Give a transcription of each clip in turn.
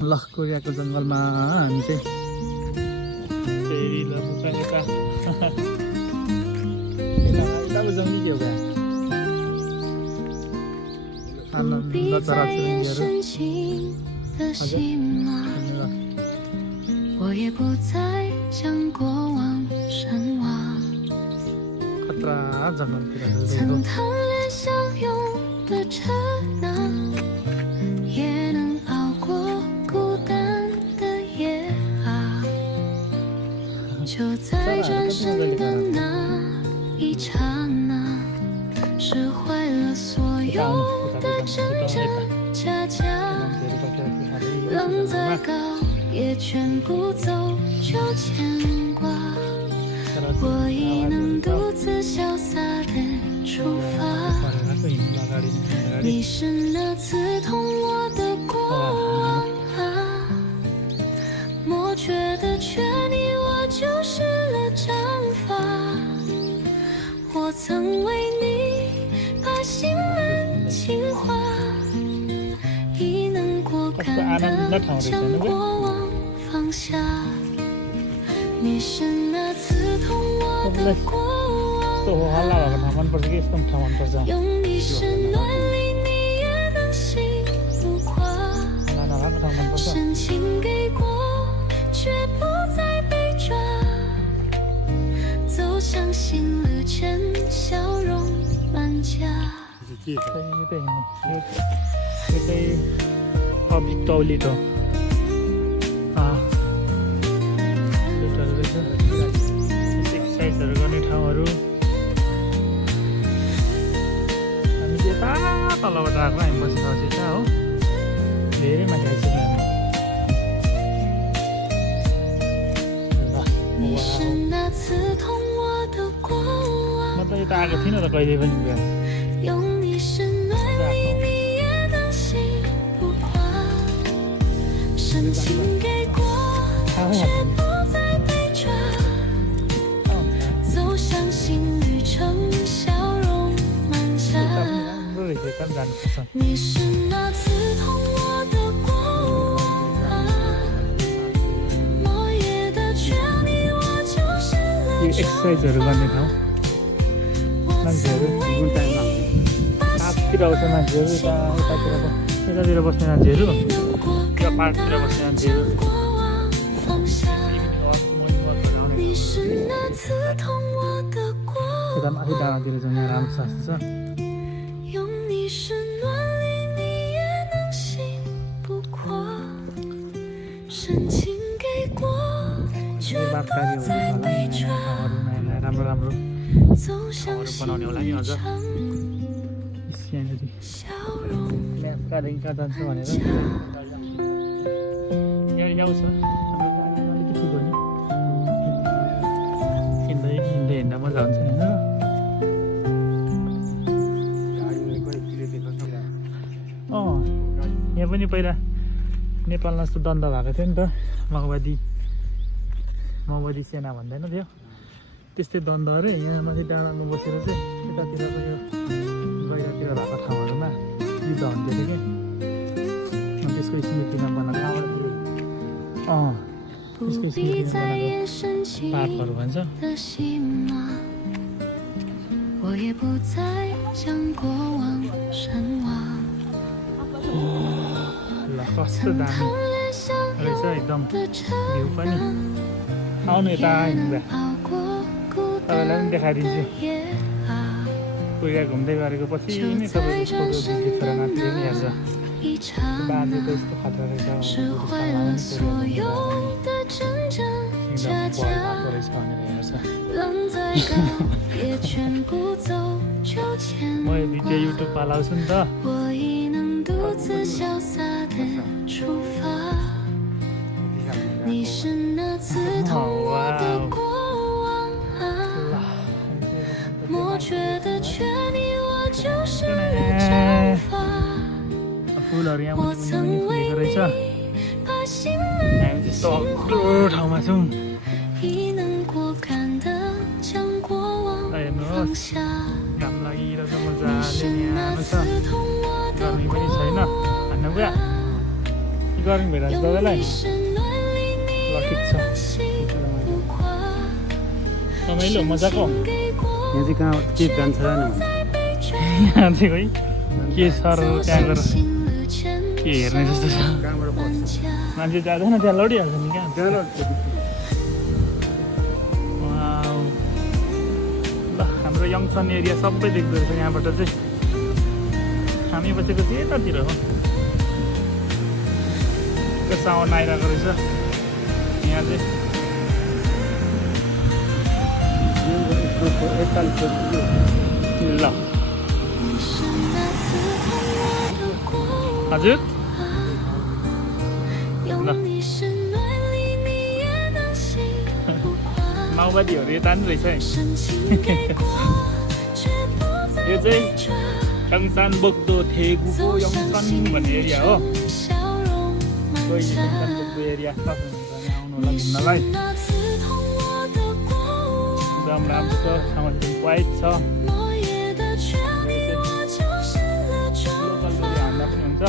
ल कोरियाको जङ्गलमा हामी चाहिँ फेरि ल बुका यता यताको जङ्गली के हो क्या आनन्द चराचुरुङ्गीहरू खतरा जङ्गलतिर आनन्द ठाउँ रहेछ यस्तो हल्ला भएको ठाउँ मनपर्छ कि यस्तो ठाउँ मनपर्छ हल्ला नभएको ठाउँ मनपर्छ पब्लिक टोइलेट हो एक्सर्साइजहरू गर्ने ठाउँहरू हामी चाहिँ यता तलबाट आएको हामी बसेको यता हो धेरै माथि आइसक्यो हामी म त यता आएको थिइनँ त कहिले पनि एक्सर्साइजहरू गर्ने ठाउँ मान्छेहरू पार्कतिर आउँछ मान्छेहरू यतातिर बस्ने मान्छेहरू पार्कतिर बस्ने मान्छेहरू यता माथि डाँडातिर जाने राम्रो स्वास्थ्य छ राम्रो राम्रो बनाउने होला नि अझ यहाँनिर कहाँदेखि कहाँ जान्छ भनेर ल्याउँछ अलिकति पनि हिँड्दै हिँड्दा मजा हुन्छ होइन यहाँ पनि पहिला नेपालमा यस्तो द्वन्द भएको थियो नि त माओवादी सेना भन्दैन थियो त्यस्तै द्वन्द्वहरू यहाँ माथि डाँडामा बसेर चाहिँ यतातिरको यो बाहिरतिर भएको ठाउँहरूमा युद्ध हुन्थ्यो क्या त्यसको स्मृतिमा बनाएको त्यसको स्मृतिमा बनाएको पार्कहरू भन्छ ल कस्तो दामी रहेछ एकदम भ्यू पनि आउनु यता हिँड्दा तपाईँलाई पनि देखाइदिन्छु कोरिया घुम्दै गरेको पछि नै तपाईँको फोटो खिचेर मात्रै पनि हेर्छ बाजे त यस्तो खतरा रहेछ एकदम बल रहेछ भनेर हेर्छ म यो भिडियो युट्युबमा लाउँछु नि त फुलहरू यहाँ फुलेको रहेछ हामी त्यस्तो अग्लो ठाउँमा छौँ हेर्नुहोस् घाम लागिरहेछ मजाले यहाँ छ गर्मी पनि छैन भन्नु क्या गरम भइरहेको छ दादालाई ल ठिक छ रमाइलो मजाको यहाँ चाहिँ कहाँ के जान्छ र यहाँ चाहिँ है के सर त्यहाँ गएर के हेर्ने जस्तो छ कहाँबाट पर्छ मान्छे जाँदैन त्यहाँ लडिहाल्छ नि क्या त्यहाँ वाउ। ल हाम्रो यङसन एरिया सबै देख्दो रहेछ यहाँबाट चाहिँ हामी बसेको चाहिँ यतातिर हो त्यो साउन्ड आइरहेको रहेछ यहाँ चाहिँ ल हजुर ल माओवादीहरू यता नि रहेछ है यो चाहिँ टङसान बोक्दो थेगुको यङसन भन्ने एरिया हो कोही टङसान बोक्दो एरिया सक्नुहुन्छ भने आउनु होला घुम्नलाई एकदम राम्रो छ सामान पनि वाइट छ लोकल गाडी हान्दा पनि हुन्छ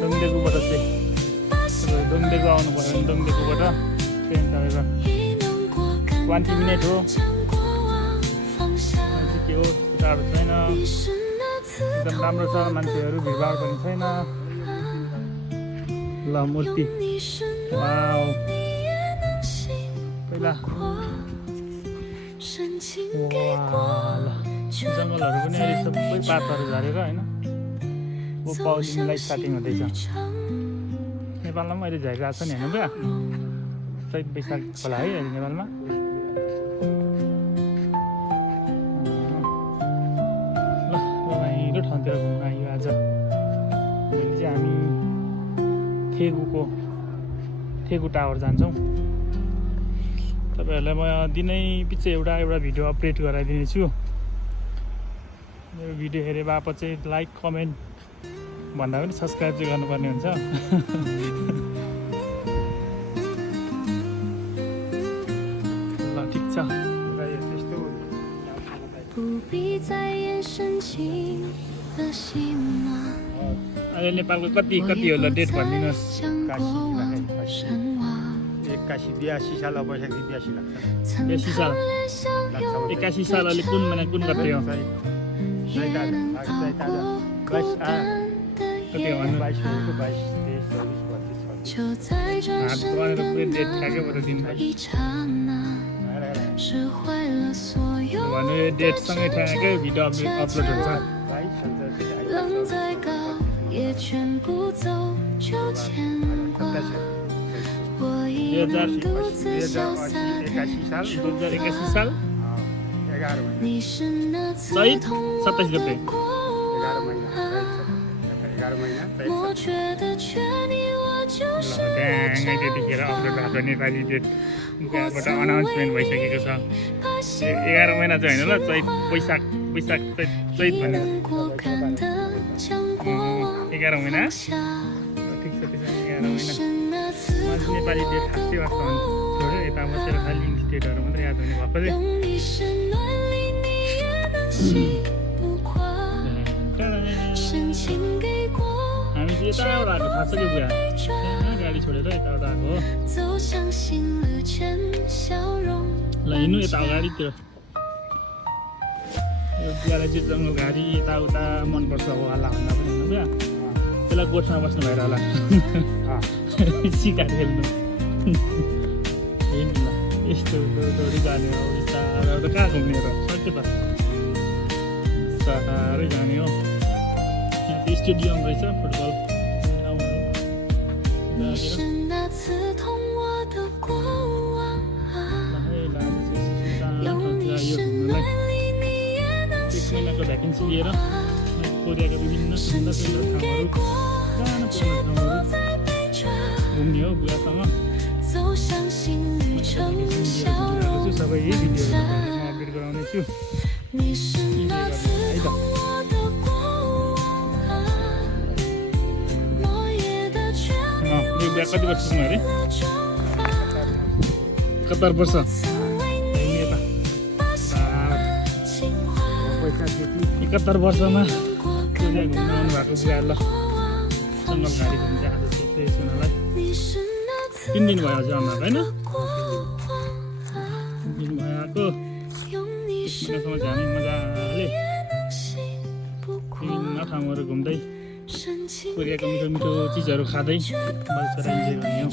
दोङदेगुबाट चाहिँ दोङदेगु आउनु भयो भने दोङदेगुबाट ट्रेन चढेर 20 मिनट हो के हो टाढो छैन एकदम राम्रो छ मान्छेहरू भिडभाड पनि छैन ल मूर्ति वाउ पहिला जङ्गलहरू पनि अहिले सबै पातहरू झरेर होइन वो पौलीलाई स्टार्टिङ हुँदैछ नेपालमा पनि अहिले झरिरहेको छ नि होइन क्या चैत वैशाख होला है अहिले नेपालमा ल रमाइलो ठाउँतिर घुम्न आयो आज भोलि चाहिँ हामी थेगु टावर जान्छौँ तपाईँहरूलाई म दिनै पछि एउटा भिडियो अपडेट गराइदिनेछु मेरो भिडियो हेरे बापत चाहिँ लाइक कमेन्ट भन्दा पनि सब्सक्राइब चाहिँ गर्नुपर्ने हुन्छ ल ठिक छ अहिले नेपालको कति होला डेट भनिदिनुहोस् 81 साल अब 82 लाग्छ 82 साल 81 साल अहिले कुन महिना कुन गते हो कति हो भन्नु 22 हात बनाएर पुरै डेट ठ्याक्कै पऱ्यो दिन भन्नु यो डेटसँगै ठ्याक्कै भिडियो अपलोड हुन्छ 2081 साल 11 27 गते 11 महिना त्यतिखेर अपलोड भएको नेपाली डेट त्यहाँबाट अनाउन्समेन्ट भइसकेको छ 11 महिना चाहिँ होइन ल चैत वैशाख चैत भन्ने 11 महिना ठिक छ त्यसमा 11 महिना नेपाली डेट खासै वास्तव छोड्यो यता बसेर खालि स्टेटहरू मात्रै याद हुने भएको हामी चाहिँ यताबाट आएको थाहा छ कि बुवा गाडी छोडेर यताबाट आएको हो ल हिँड्नु यता अगाडितिर यो बुवालाई चाहिँ जङ्गल घारी यताउता मनपर्छ हो हल्ला भन्दा पनि हुनु क्या त्यसलाई गोठमा बस्नु भएर होला सिकार खेल्नु हिँड्नु ल यस्तो दौडी जाने हो यताबाट कहाँ घुम्ने र सक्यो त साह्रै जाने हो यहाँ त स्टेडियम रहेछ फुटबल महिनाको भ्याकेन्सी लिएर कोरियाका विभिन्न सुन्दर सुन्दर ठाउँहरू पुरानो ठाउँहरू घुम्ने हो बुवासँग सबै यही भिडियोहरू अपडेट गराउनेछु है त यो बिहा कति वर्ष पुग्नु अरे 71 वर्ष 71 वर्षमा कोरिया घुम्न आउनु भएको बुवा ल जङ्गल गाडी घुम्दै आज चाहिँ फ्रेस हुनलाई 3 दिन भयो हजुर आमा होइन 3 दिन भयो आएको महिनासम्म झ्यामी मजाले विभिन्न ठाउँहरू घुम्दै कोरियाको मिठो मिठो चिजहरू खाँदै बालचरा इन्जोय गर्ने हो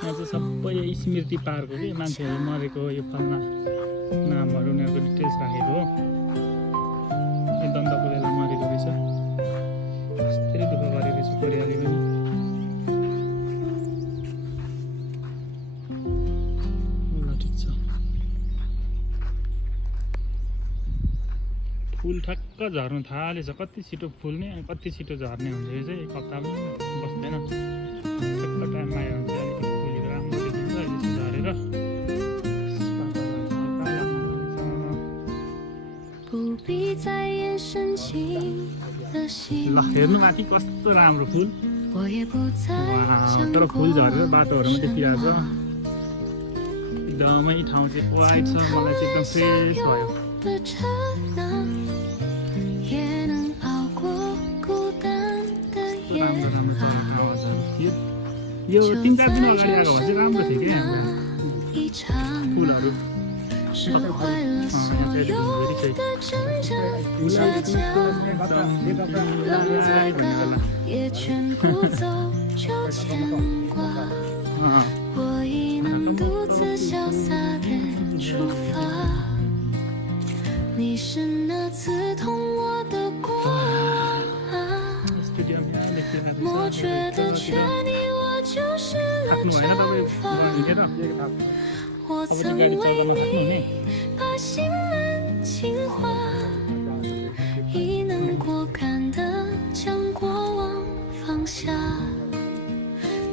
यहाँ चाहिँ सबै स्मृति पार्क हो कि मान्छेहरू मरेको यो फलमा नामहरू उनीहरूको डिटेल्स राखेको हो यो दन्तपुरेलाई मरेको रहेछ धेरै दुःख गरेको रहेछ कोरियाले पनि ल ठिक छ फुल ठ्याक्क झर्नु थालेछ कति छिटो फुल्ने अनि कति छिटो झर्ने हुन्छ यो चाहिँ एक हप्ता पनि बस्दैन ठ्याक्क टाइममा आयो भने चाहिँ अलिकति फुलेर राम्रो देखिन्छ अहिले चाहिँ झरेर ल हेर्नु माथि कस्तो राम्रो फुल तर फुल झरेर बाटोहरूमा देखिरहेको छ एकदमै ठाउँ चाहिँ वाइड छ मलाई चाहिँ एकदम फ्रेस भयो यो 3-4 दिन अगाडि आएको भए चाहिँ राम्रो थियो क्या फुलहरू थाक्नु भएन तपाईँ हिँडेर 我曾为你把心门轻划，已能果敢地将过往放下。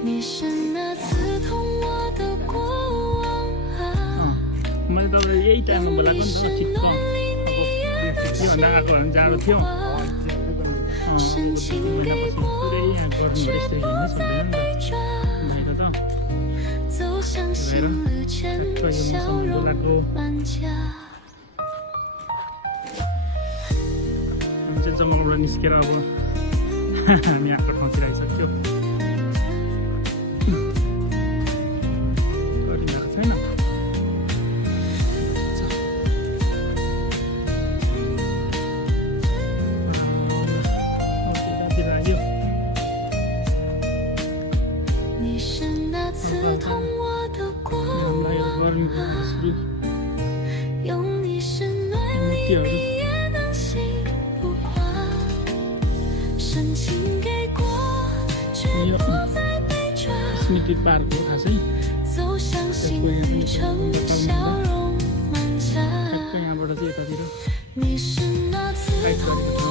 你是那刺痛我的过往啊， मैले तपाईँ यही टाइममा बोलाएको नि त ठिक्क योभन्दा आएको भने जाडो थियो पुरै यहाँ गर्नु यस्तै हिँड्नै सक्दैन नि त भनेको त 走向新旅前笑容满家。 हामी चाहिँ जङ्गलबाट निस्केर अब हामी आफ्नो ठाउँतिर आइसक्यो गरिरहेको छैन यतातिर आयो गर्मीको सुरु स्मृति पार्क हो खासै ठ्याक्क यहाँबाट चाहिँ यतातिर हाइट गरेको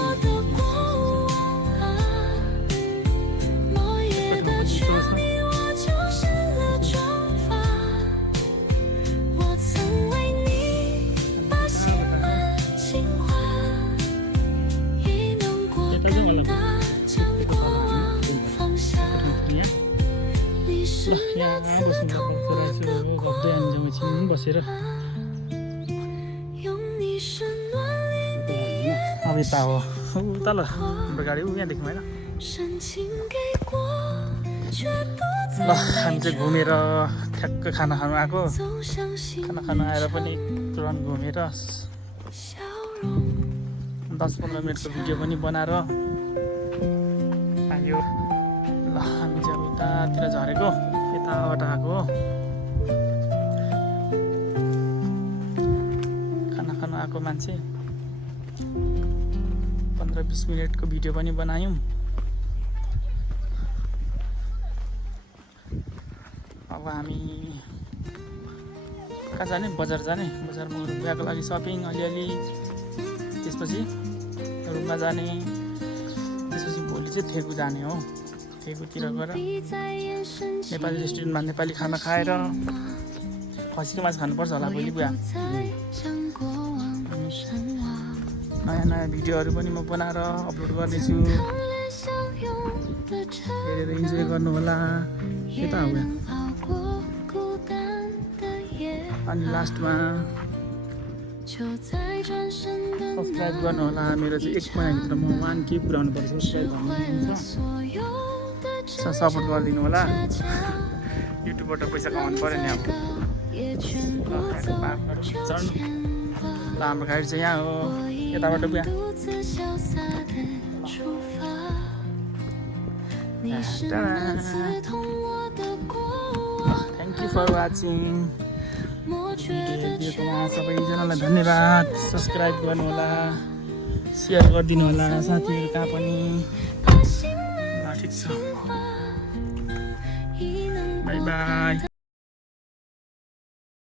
बसेर अब यता हो उता ल हाम्रो गाडी यहाँ देख्नु होइन ल हामी चाहिँ घुमेर ठ्याक्क खाना खानु आएको खाना खानु आएर पनि तुरन्त घुमेर 10-15 मिनटको भिडियो पनि बनाएर आयो ल हामी चाहिँ अब यतातिर झरेको यताबाट आएको हो आएको मान्छे 15-20 मिनटको भिडियो पनि बनायौँ अब हामी कहाँ जाने बजार जाने बजारमा रुपियाँको लागि सपिङ अलिअलि त्यसपछि रुममा जाने त्यसपछि भोलि चाहिँ थेगु जाने हो थेगुतिर गएर नेपाली रेस्टुरेन्टमा नेपाली खाना खाएर खसीको मासु खानुपर्छ होला भोलि बुवा नयाँ नयाँ भिडियोहरू पनि म बनाएर अपलोड गर्नेछु हेरेर इन्जोय गर्नु होला यता हो अनि लास्टमा सब्सक्राइब गर्नु होला मेरो चाहिँ 1 महिनाभित्र म 1K पुऱ्याउनु पर्छ सब्सक्राइब भन्नुहुन्छ सपोर्ट गरिदिनु होला युट्युबबाट पैसा कमाउनु पर्यो नि अब चढ्नु ल हाम्रो गाडी चाहिँ यहाँ हो यताबाट पुग्यो थ्याङ्क यू फर वाचिङ सबैजनालाई धन्यवाद सब्सक्राइब गर्नु होला सेयर गरिदिनु होला साथीहरू कहाँ पनि ल ठिक छ बाई बाई